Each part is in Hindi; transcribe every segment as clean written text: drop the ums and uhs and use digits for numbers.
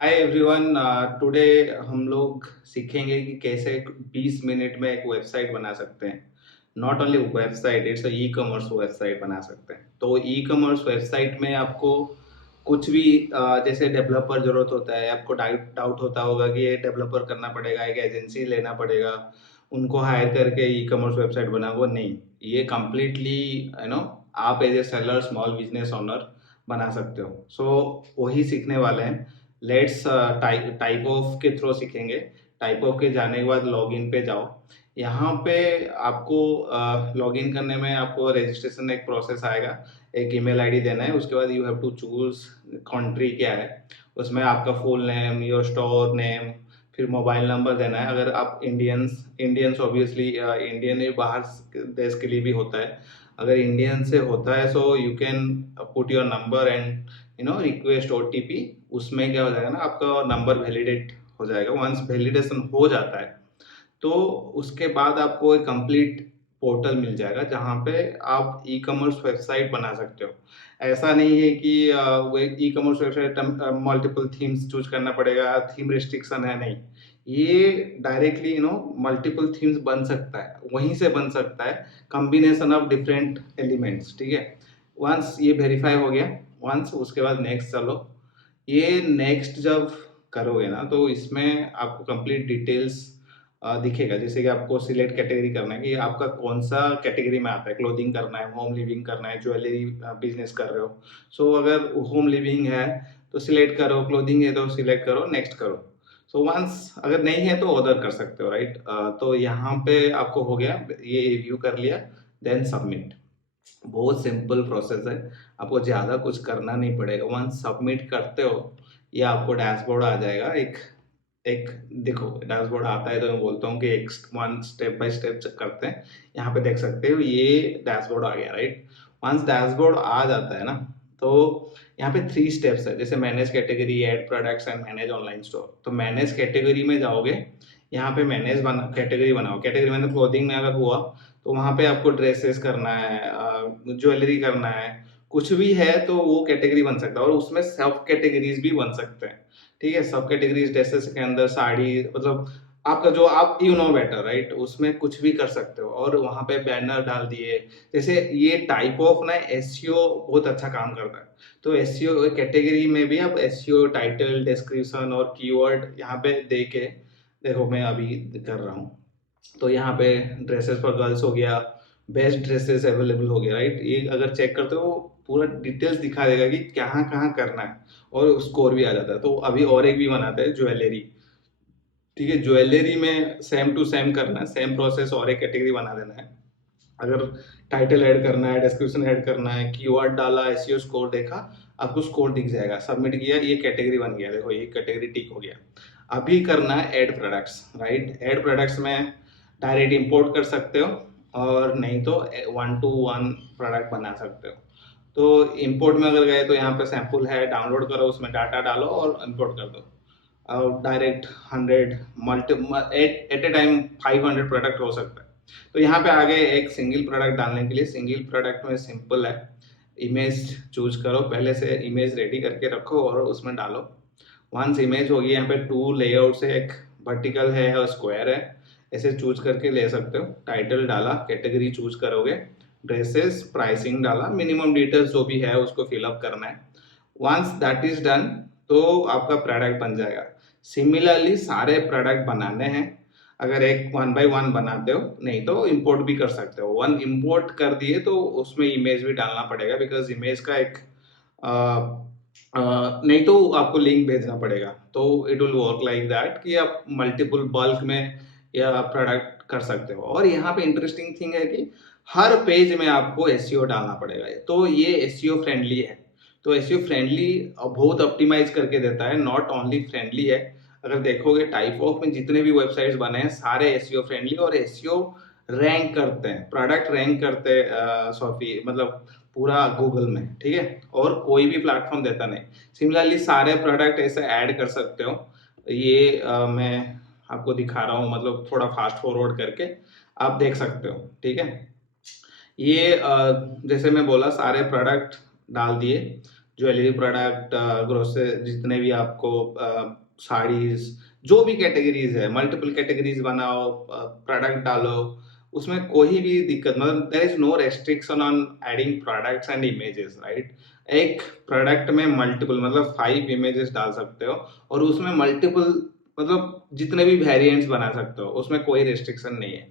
Hi everyone. टुडे हम लोग सीखेंगे कि कैसे 20 मिनट में एक वेबसाइट बना सकते हैं। Not only website, it's e commerce website बना सकते हैं। तो ई कॉमर्स वेबसाइट में आपको कुछ भी जैसे डेवलपर जरूरत होता है, आपको डाउट डाउट होता होगा कि ये डेवलपर करना पड़ेगा, एक एजेंसी लेना पड़ेगा, उनको हायर करके ई कॉमर्स वेबसाइट बनाओ। नहीं, ये कम्प्लीटली आप as a seller, small business owner बना सकते हो। सो वही सीखने वाले हैं। लेट्स टाइप ऑफ के थ्रू सीखेंगे। टाइप ऑफ के जाने के बाद लॉगिन पे जाओ। यहाँ पे आपको लॉगिन करने में आपको रजिस्ट्रेशन एक प्रोसेस आएगा। एक ईमेल आईडी देना है, उसके बाद you have to choose country क्या है, उसमें आपका full name, your store name, फिर मोबाइल नंबर देना है। अगर आप इंडियंस इंडियंस ऑब्वियसली इंडियन बाहर देश के लिए भी होता है। अगर इंडियन से होता है so you can put your number and request OTP. उसमें क्या हो जाएगा ना, आपका नंबर वैलिडेट हो जाएगा। वंस वैलिडेशन हो जाता है तो उसके बाद आपको एक कंप्लीट पोर्टल मिल जाएगा जहाँ पे आप ई कॉमर्स वेबसाइट बना सकते हो। ऐसा नहीं है कि वो e commerce website multiple themes choose करना पड़ेगा, थीम रिस्ट्रिक्शन है, नहीं। ये डायरेक्टली मल्टीपल थीम्स बन सकता है, वहीं से बन सकता है, कॉम्बिनेशन ऑफ डिफरेंट एलिमेंट्स। ठीक है, वंस ये वेरीफाई हो गया, वंस उसके बाद नेक्स्ट चलो। ये नेक्स्ट जब करोगे ना तो इसमें आपको कंप्लीट डिटेल्स दिखेगा। जैसे कि आपको सिलेक्ट कैटेगरी करना है कि आपका कौन सा कैटेगरी में आता है। क्लोथिंग करना है, होम लिविंग करना है, ज्वेलरी बिजनेस कर रहे हो। सो अगर होम लिविंग है तो सिलेक्ट करो, क्लोथिंग है तो सिलेक्ट करो, नेक्स्ट करो। सो वंस अगर नहीं है तो ऑर्डर कर सकते हो, राइट। तो यहाँ पे आपको हो गया, ये रिव्यू कर लिया, देन सबमिट। बहुत सिंपल प्रोसेस है, आपको ज़्यादा कुछ करना नहीं पड़ेगा। वंस सबमिट करते हो ये आपको डैशबोर्ड आ जाएगा। एक एक देखो, डैशबोर्ड आता है तो मैं बोलता हूँ कि एक वन स्टेप बाय स्टेप करते हैं। यहाँ पे देख सकते हो ये डैशबोर्ड आ गया, राइट। वंस डैशबोर्ड आ जाता है ना तो यहाँ पे 3 स्टेप्स है। जैसे manage category, add products and manage online store. तो मैनेज कैटेगरी में जाओगे, यहाँ पे मैनेज कैटेगरी बनाओ। कैटेगरी में क्लोथिंग में अगर हुआ तो वहाँ पे आपको ड्रेसेस करना है, ज्वेलरी करना है, कुछ भी है तो वो कैटेगरी बन सकता है। और उसमें सब कैटेगरीज भी बन सकते हैं। ठीक है, सब कैटेगरीज ड्रेसेस के अंदर साड़ी, मतलब आपका जो आप बेटर, राइट, उसमें कुछ भी कर सकते हो। और वहाँ पे बैनर डाल दिए। जैसे ये टाइप ऑफ ना एसईओ बहुत अच्छा काम करता है। तो एसईओ कैटेगरी में भी आप एसईओ टाइटल, डिस्क्रिप्शन और कीवर्ड यहाँ पे दे के देखो, मैं अभी कर रहा हूँ। तो यहाँ पे ड्रेसेस पर गर्ल्स हो गया, बेस्ट ड्रेसेस अवेलेबल हो गया, राइट। ये अगर चेक करते हो पूरा डिटेल्स दिखा देगा कि कहाँ कहाँ करना है, और स्कोर भी आ जाता है। तो अभी और एक भी बनाते हैं, ज्वेलरी। ठीक है, ज्वेलरी में सेम टू सेम करना है, सेम प्रोसेस, और एक कैटेगरी बना देना है। अगर टाइटल ऐड करना है, डिस्क्रिप्शन ऐड करना है, कीवर्ड डाला, एसईओ स्कोर देखा, आपको स्कोर दिख जाएगा। सबमिट किया, ये कैटेगरी बन गया, देखो ये कैटेगरी टिक हो गया। अभी करना है add products, right. Add products में डायरेक्ट इंपोर्ट कर सकते हो, और नहीं तो 1 to 1 प्रोडक्ट बना सकते हो। तो इंपोर्ट में अगर गए तो यहाँ पे सैंपल है, डाउनलोड करो, उसमें डाटा डालो और इंपोर्ट कर दो। और direct 100 multi at a time 500 product हो सकता है। तो यहाँ पे आगे एक सिंगल प्रोडक्ट डालने के लिए, सिंगल प्रोडक्ट में सिंपल है, इमेज चूज करो, पहले से इमेज रेडी करके रखो और उसमें डालो। वंस इमेज होगी, यहाँ पे 2 लेआउट है, एक वर्टिकल है और स्क्वायर है, ऐसे चूज करके ले सकते हो। टाइटल डाला, कैटेगरी चूज करोगे, ड्रेसेस, प्राइसिंग डाला, मिनिमम डिटेल्स जो भी है उसको फिलअप करना है। वंस दैट इज डन तो आपका प्रोडक्ट बन जाएगा। सिमिलरली सारे प्रोडक्ट बनाने हैं। अगर एक 1 by 1 बनाते हो, नहीं तो इंपोर्ट भी कर सकते हो। वन इंपोर्ट कर दिए तो उसमें इमेज भी डालना पड़ेगा, बिकॉज इमेज का एक नहीं तो आपको लिंक भेजना पड़ेगा। तो it will work like that कि आप मल्टीपल बल्क में या प्रोडक्ट कर सकते हो। और यहाँ पे इंटरेस्टिंग थिंग है कि हर पेज में आपको एसईओ डालना पड़ेगा। तो ये एसईओ फ्रेंडली है। तो एसईओ फ्रेंडली बहुत ऑप्टिमाइज करके देता है, नॉट ओनली फ्रेंडली है। अगर देखोगे टाइप ऑफ में जितने भी वेबसाइट्स बने हैं सारे एसईओ फ्रेंडली, और एसईओ रैंक करते हैं, प्रोडक्ट रैंक करते हैं शॉपी, मतलब पूरा गूगल में। ठीक है, और कोई भी प्लेटफॉर्म देता नहीं। सिमिलरली सारे प्रोडक्ट ऐसे ऐड कर सकते हो। ये मैं आपको दिखा रहा हूँ, मतलब थोड़ा फास्ट फॉरवर्ड करके आप देख सकते हो। ठीक है, ये जैसे मैं बोला सारे प्रोडक्ट डाल दिए, ज्वेलरी प्रोडक्ट, ग्रोसरी, जितने भी आपको साड़ीज, जो भी कैटेगरीज है, मल्टीपल कैटेगरीज बनाओ, प्रोडक्ट डालो, उसमें कोई भी दिक्कत, मतलब there is no restriction on adding products and images, right. एक प्रोडक्ट में मल्टीपल मतलब 5 इमेजेस डाल सकते हो, और उसमें मल्टीपल मतलब जितने भी वेरिएंट्स बना सकते हो, उसमें कोई रेस्ट्रिक्शन नहीं है।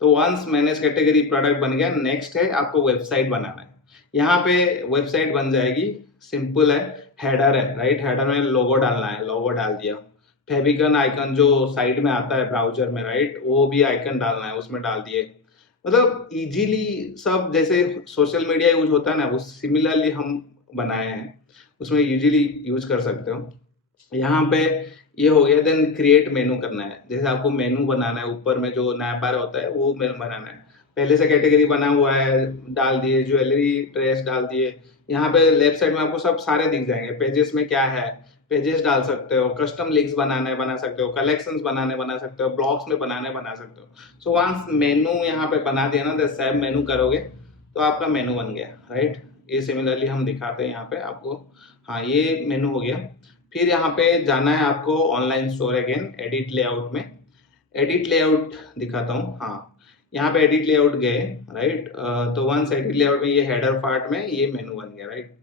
तो वंस मैंने कैटेगरी प्रोडक्ट बन गया, नेक्स्ट है आपको वेबसाइट बनाना है। यहाँ पे वेबसाइट बन जाएगी, सिंपल है, हेडर है, राइट। हेडर में लोगो डालना है, लोगो डाल दिया। फेविकन आइकन जो साइड में आता है ब्राउजर में, राइट, वो भी आइकन डालना है, उसमें डाल दिए। मतलब इजीली सब, जैसे सोशल मीडिया यूज होता है ना, वो सिमिलरली हम बनाए हैं, उसमें इजीली यूज कर सकते हो। यहाँ पे ये हो गया। देन क्रिएट मेनू करना है, जैसे आपको मेनू बनाना है, ऊपर में जो नया बार होता है वो मेनू बनाना है। पहले से कैटेगरी बना हुआ है, डाल दिए, ज्वेलरी ड्रेस डाल दिए। यहाँ पे लेफ्ट साइड में आपको सब सारे दिख जाएंगे, पेजेस में क्या है, पेजेस डाल सकते हो, कस्टम लिंक्स बनाने बना सकते हो, कलेक्शंस बनाने बना सकते हो, ब्लॉग्स में बनाने बना सकते हो। सो वंस मेनू यहाँ पे बना दिया ना, तो सेव मेनू करोगे तो आपका मेनू बन गया, राइट। ये सिमिलरली हम दिखाते हैं यहाँ पे आपको। हाँ, ये मेनू हो गया। फिर यहाँ पे जाना है आपको online store, again edit layout में। एडिट लेआउट दिखाता हूँ। हाँ, यहाँ पे एडिट लेआउट गए, राइट। तो वंस एडिट लेआउट में ये हेडर पार्ट में ये मेनू बन गया, राइट।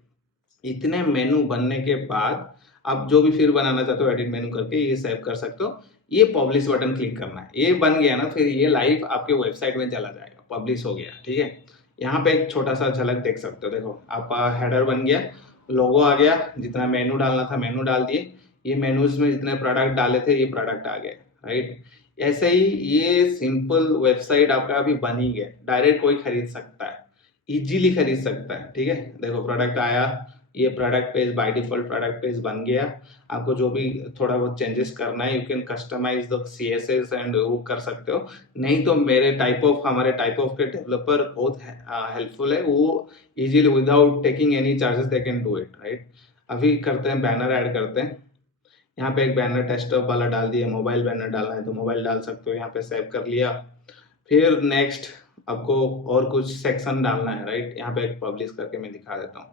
इतने मेनू बनने के बाद आप जो भी फिर बनाना चाहते हो एडिट मेनू करके ये सेव कर सकते हो। ये पब्लिश बटन क्लिक करना है, ये बन गया ना, फिर ये लाइव आपके वेबसाइट में चला जाएगा, पब्लिश हो गया, ठीक है। यहाँ पे एक छोटा सा झलक देख सकते हो, देखो आपका हेडर बन गया, लोगो आ गया, जितना मेनू डालना था मेनू डाल दिए, ये मेनूज में जितने प्रोडक्ट डाले थे ये प्रोडक्ट आ गए, राइट। ऐसे ही ये सिंपल वेबसाइट आपका अभी बन ही गया, डायरेक्ट कोई खरीद सकता है, इजीली खरीद सकता है, ठीक है। देखो प्रोडक्ट आया, ये product page by default product page बन गया। आपको जो भी थोड़ा बहुत चेंजेस करना है, you can customise the CSS and वो कर सकते हो। नहीं तो हमारे टाइप ऑफ के डेवलपर बहुत हेल्पफुल है, वो easily without taking any charges they can do it, right. अभी करते हैं, बैनर ऐड करते हैं। यहाँ पे एक बैनर डेस्कटॉप वाला डाल दिया, मोबाइल बैनर डालना है तो मोबाइल डाल सकते हो, यहाँ पे सेव कर लिया। फिर नेक्स्ट आपको और कुछ सेक्शन डालना है, राइट। यहाँ पे एक पब्लिश करके मैं दिखा देता हूँ।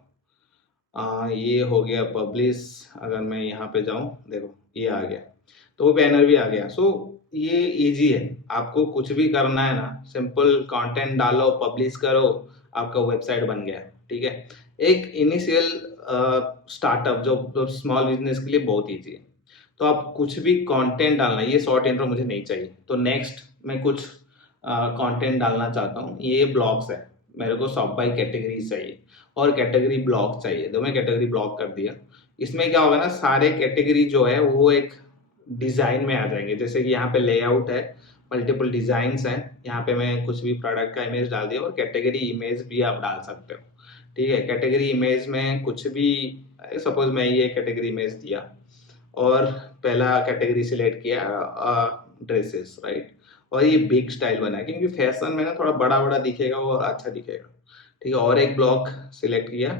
ये हो गया पब्लिश। अगर मैं यहाँ पे जाऊँ, देखो ये आ गया, तो वो बैनर भी आ गया। सो ये इजी है, आपको कुछ भी करना है ना, सिंपल कंटेंट डालो, पब्लिश करो, आपका वेबसाइट बन गया, ठीक है। एक इनिशियल स्टार्टअप जो स्मॉल बिजनेस के लिए बहुत इजी है। तो आप कुछ भी कंटेंट डालना है, ये शॉर्ट इंट्रो मुझे नहीं चाहिए, तो नेक्स्ट मैं कुछ कंटेंट डालना चाहता हूँ। ये ब्लॉग्स है, मेरे को शॉप बाय कैटेगरी चाहिए और कैटेगरी ब्लॉक चाहिए, तो मैं कैटेगरी ब्लॉक कर दिया। इसमें क्या होगा ना, सारे कैटेगरी जो है वो एक डिजाइन में आ जाएंगे, जैसे कि यहाँ पे लेआउट है, मल्टीपल डिजाइन्स हैं। यहाँ पे मैं कुछ भी प्रोडक्ट का इमेज डाल दिया, और कैटेगरी इमेज भी आप डाल सकते हो, ठीक है। कैटेगरी इमेज में कुछ भी, सपोज मैं ये कैटेगरी इमेज दिया और पहला कैटेगरी सिलेक्ट किया ड्रेसेस, राइट। और ये बिग स्टाइल बना है, क्योंकि फैशन में ना थोड़ा बड़ा बड़ा दिखेगा और अच्छा दिखेगा, ठीक है। और एक ब्लॉक सिलेक्ट किया,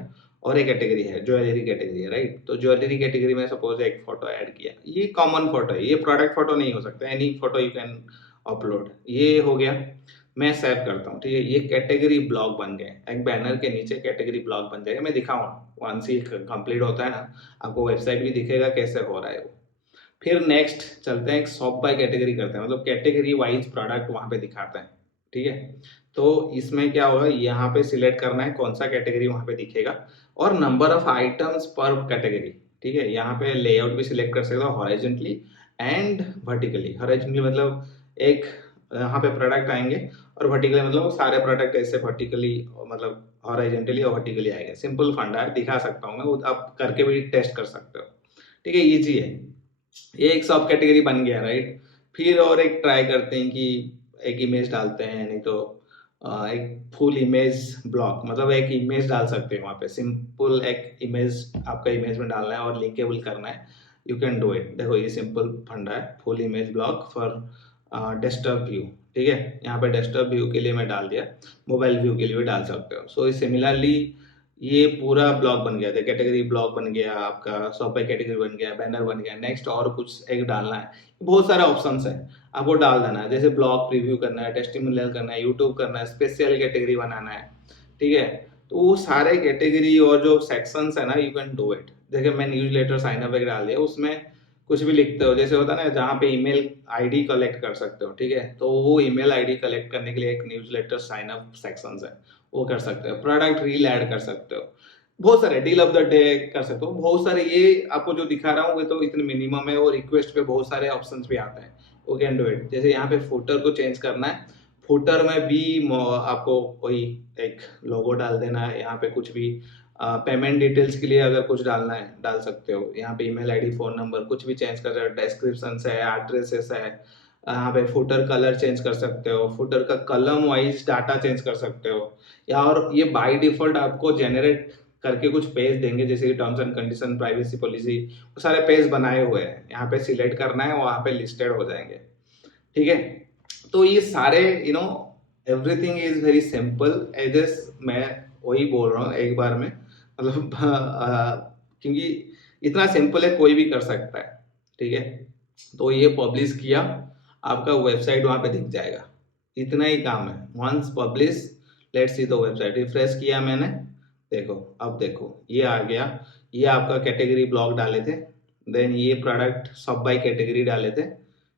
और एक कैटेगरी है, ज्वेलरी कैटेगरी है, राइट। तो ज्वेलरी कैटेगरी में सपोज एक फोटो ऐड किया, ये कॉमन फोटो है, ये प्रोडक्ट फोटो नहीं हो सकता, any photo you can upload. ये हो गया, मैं सेव करता हूँ, ठीक है। ये कैटेगरी ब्लॉक बन गए, एक बैनर के नीचे कैटेगरी ब्लॉक बन जाएगा। मैं दिखाऊंगा वंस ये कंप्लीट होता है ना, आपको वेबसाइट भी दिखेगा कैसे हो रहा है वो। फिर नेक्स्ट चलते हैं, एक शॉप बाय कैटेगरी करते हैं, मतलब कैटेगरी वाइज प्रोडक्ट वहां पे दिखाते हैं, ठीक है। तो इसमें क्या होगा, यहाँ पे सिलेक्ट करना है कौन सा कैटेगरी वहां पे दिखेगा, और नंबर ऑफ आइटम्स पर कैटेगरी, ठीक है। यहाँ पे लेआउट भी सिलेक्ट कर सकते हो, हॉरिजॉन्टली एंड वर्टिकली। हॉरिजॉन्टली मतलब एक यहाँ पे प्रोडक्ट आएंगे, और वर्टिकली मतलब वो सारे प्रोडक्ट ऐसे वर्टिकली, मतलब हॉरिजॉन्टली और वर्टिकली आएंगे। सिंपल फंडा है, दिखा सकता हूँ मैं, वो आप करके भी टेस्ट कर सकते हो, ठीक है, इजी है। ये एक सब कैटेगरी बन गया, राइट। फिर और एक ट्राई करते हैं कि एक इमेज डालते हैं, नहीं तो एक फुल इमेज ब्लॉक, मतलब एक इमेज डाल सकते हैं वहाँ पे, सिंपल एक इमेज आपका इमेज में डालना है और लिंकेबल करना है, यू कैन डू इट। देखो ये सिंपल फंडा है, full image block for desktop view, ठीक है। यहाँ पे डेस्कटॉप व्यू के लिए मैं डाल दिया, मोबाइल व्यू के लिए भी डाल सकते हो। सो सिमिलरली ये पूरा ब्लॉक बन गया था, कैटेगरी ब्लॉक बन गया आपका, शॉप बाय कैटेगरी बन गया, बैनर बन गया। नेक्स्ट और कुछ एक डालना है, बहुत सारे ऑप्शंस है, आपको डाल देना है। जैसे ब्लॉग प्रीव्यू करना है, टेस्टिमोनियल करना है, यूट्यूब करना है, स्पेशल कैटेगरी बनाना है, ठीक है। तो वो सारे कैटेगरी और जो सेक्शंस है ना, यू कैन डू इट। देखिए मैं न्यूज़लेटर साइन अप वगैरह डाल दिया, उसमें कुछ भी लिखते हो, जैसे होता है ना जहाँ पे ईमेल आईडी कलेक्ट कर सकते हो, ठीक है, तो वो ईमेल आईडी कलेक्ट करने के लिए एक न्यूज़लेटर साइन अप सेक्शंस है, वो कर सकते हो। प्रोडक्ट रील ऐड कर सकते हो, बहुत सारे डील ऑफ द डे कर सकते हो, बहुत सारे। ये आपको जो दिखा रहा हूँ ये तो इतने मिनिमम है, और रिक्वेस्ट पे बहुत सारे ऑप्शंस भी आते हैं, वो कैन डू इट। जैसे यहाँ पे फुटर को चेंज करना है, फुटर में भी आपको कोई एक लोगो डाल देना है, यहाँ पे कुछ भी पेमेंट डिटेल्स के लिए अगर कुछ डालना है डाल सकते हो, यहाँ पे ईमेल आईडी फ़ोन नंबर कुछ भी चेंज कर सकते हो, डिस्क्रिप्शन है, एड्रेसेस है, यहाँ पे फुटर कलर चेंज कर सकते हो, फुटर का कलम वाइज डाटा चेंज कर सकते हो, या और ये बाय डिफ़ॉल्ट आपको जेनरेट करके कुछ पेज देंगे, जैसे कि terms and condition, privacy policy, वो सारे पेज बनाए हुए हैं, यहाँ पे सिलेक्ट करना है, वहाँ पे लिस्टेड हो जाएंगे, ठीक है। तो ये सारे everything is very simple ages, मैं वही बोल रहा हूँ एक बार में, मतलब क्योंकि इतना सिंपल है, कोई भी कर सकता है, ठीक है। तो ये पब्लिश किया, आपका वेबसाइट वहाँ पे दिख जाएगा, इतना ही काम है। Once publish, let's see the website, refresh किया मैंने, देखो अब देखो ये आ गया, ये आपका कैटेगरी ब्लॉक डाले थे, देन ये प्रोडक्ट सब बाय कैटेगरी डाले थे,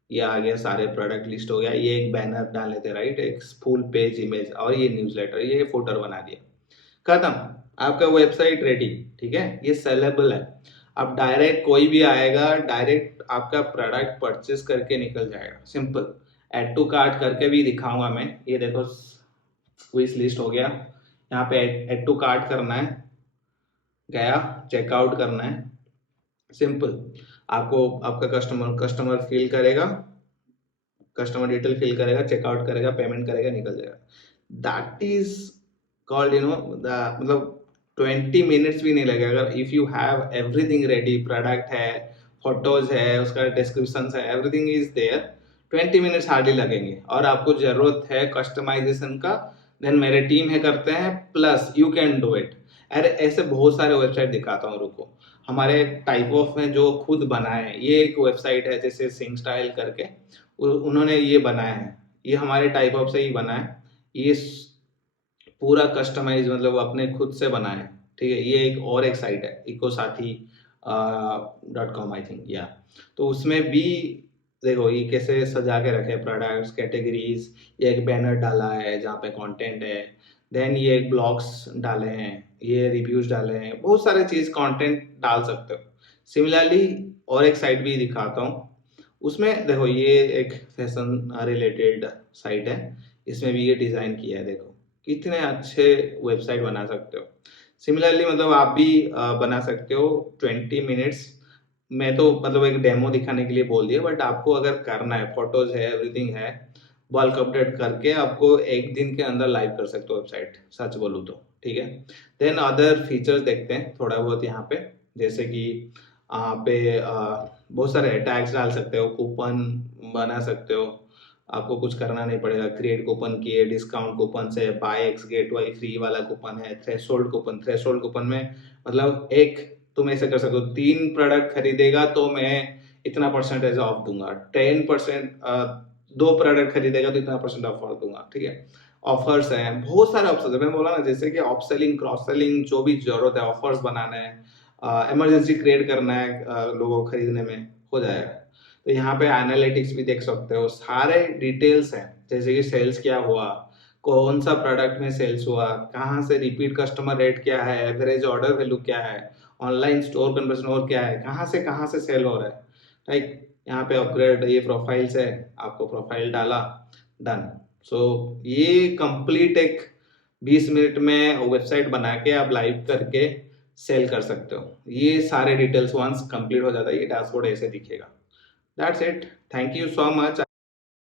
ये आ गया, सारे प्रोडक्ट लिस्ट हो गया, ये एक बैनर डाले थे, राइट, एक फुल पेज इमेज, और ये न्यूज़लेटर, ये फुटर बना दिया, खत्म, आपका वेबसाइट रेडी, ठीक है। ये सेलेबल है, अब डायरेक्ट कोई भी आएगा, डायरेक्ट आपका प्रोडक्ट परचेस करके निकल जाएगा, सिंपल। ऐड टू कार्ट करके भी दिखाऊंगा मैं, ये देखो विश लिस्ट हो गया, यहाँ पे ऐड टू कार्ट करना है, गया, चेकआउट करना है, सिंपल। आपको आपका कस्टमर फिल करेगा, कस्टमर डिटेल फिल करेगा, चेकआउट करेगा, पेमेंट करेगा, निकल जाएगा। दैट इज कॉल्ड मतलब 20 मिनट्स भी नहीं लगेगा, अगर if you have everything ready, product है, फोटोज है, उसका डिस्क्रिप्शन है, everything is there, 20 minutes hardly लगेंगे। और आपको जरूरत है कस्टमाइजेशन का, देन मेरे टीम है करते हैं, plus you can do it. अरे ऐसे बहुत सारे वेबसाइट दिखाता हूँ, रुको। हमारे टाइप ऑफ में जो खुद बनाए हैं, ये एक वेबसाइट है जैसे सिंग स्टाइल करके, उन्होंने ये बनाया है, ये हमारे टाइप ऑफ से ही बना है, ये पूरा कस्टमाइज मतलब अपने खुद से बनाए हैं, ठीक है। ये एक और एक साइट है, इको साथी .com आई थिंक, या तो उसमें भी देखो ये कैसे सजा के रखे प्रोडक्ट्स, कैटेगरीज, ये एक बैनर डाला है जहाँ पे कंटेंट है, देन ये एक ब्लॉग्स डाले हैं, ये रिव्यूज डाले हैं, बहुत सारे चीज़ कंटेंट डाल सकते हो। सिमिलरली और एक साइट भी दिखाता हूँ, उसमें देखो ये एक फैशन रिलेटेड साइट है, इसमें भी ये डिज़ाइन किया है, देखो कितने अच्छे वेबसाइट बना सकते हो। सिमिलरली मतलब आप भी बना सकते हो 20 मिनट्स। मैं तो मतलब एक डेमो दिखाने के लिए बोल दिया, बट आपको अगर करना है, फोटोज है, एवरीथिंग है, बल्क अपडेट करके आपको एक दिन के अंदर लाइव कर सकते हो वेबसाइट, सच बोलूँ तो, ठीक है। देन अदर फीचर्स देखते हैं थोड़ा बहुत यहाँ पे, जैसे कि यहाँ पे बहुत सारे टैग्स डाल सकते हो, कूपन बना सकते हो, आपको कुछ करना नहीं पड़ेगा। क्रिएट कूपन किए, डिस्काउंट कूपन से, buy X get Y free वाला कूपन है, थ्रेशोल्ड कूपन में मतलब एक तुम ऐसे कर सकते हो, 3 प्रोडक्ट खरीदेगा तो मैं इतना परसेंटेज ऑफ दूंगा, 10%, 2 प्रोडक्ट खरीदेगा तो इतना परसेंट ऑफ दूंगा, ठीक है। ऑफर्स हैं, बहुत सारे ऑप्शन है, मैंने बोला ना, जैसे कि ऑफ सेलिंग, क्रॉस सेलिंग, जो भी जरूरत है, ऑफर्स बनाना है, इमरजेंसी क्रिएट करना है, लोगों को खरीदने में, हो जाएगा। तो यहाँ पे एनालिटिक्स भी देख सकते हो, सारे डिटेल्स हैं, जैसे कि सेल्स क्या हुआ, कौन सा प्रोडक्ट में सेल्स हुआ, कहाँ से रिपीट कस्टमर रेट क्या है, एवरेज ऑर्डर वैल्यू क्या है, ऑनलाइन स्टोर कन्वर्जन और क्या है, कहाँ से सेल हो रहा है, राइट। यहाँ पे अपग्रेड, ये प्रोफाइल्स है, आपको प्रोफाइल डाला, डन। सो ये कंप्लीट एक 20 मिनट में वेबसाइट बना के आप लाइव करके सेल कर सकते हो। ये सारे डिटेल्स वंस कंप्लीट हो जाता है, ये डैशबोर्ड ऐसे दिखेगा। That's it, thank you so much.